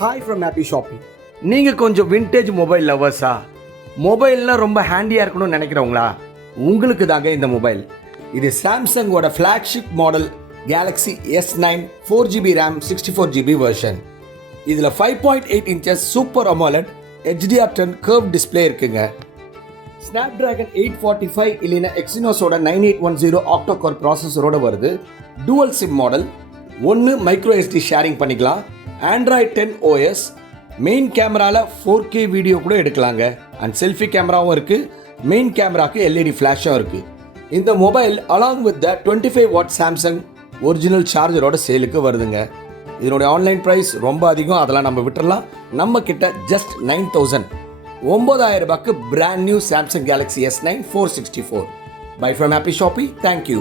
Hi from happy shopping. நீங்கள் கொஞ்சம் vintage mobile லவர்ஸா? மொபைல்னால் ரொம்ப ஹேண்டியாக இருக்கணும்னு நினைக்கிறவங்களா? உங்களுக்கு தாங்க இந்த மொபைல். இது சாம்சங்கோட flagship model galaxy S9 4GB RAM 64GB version. இதில் 5.8 inches super AMOLED HDR10 curve display இருக்குங்க. ஸ்னாப்டிராகன் 845 இல்லைன்னா எக்ஸினோஸோட 9810 ஆக்டோ கோர் ப்ராசஸரோட வருது. Dual SIM model. ஒன்று மைக்ரோ SD ஷேரிங் பண்ணிக்கலாம். Android 10 OS. மெயின் கேமராவில் 4K வீடியோ கூட எடுக்கலாங்க. அண்ட் செல்ஃபி கேமராவும் இருக்குது. மெயின் கேமராவுக்கு LED ஃப்ளாஷும் இருக்குது. இந்த mobile along with the 25 watt Samsung original சார்ஜரோட சேலுக்கு வருதுங்க. இதனுடைய ஆன்லைன் ப்ரைஸ் ரொம்ப அதிகம், அதெல்லாம் நம்ம விட்டுறலாம். நம்ம கிட்ட ஜஸ்ட் 9,000 9,000 ரூபாய்க்கு brand new Samsung Galaxy S9 464. By from happy shoppy. Thank you.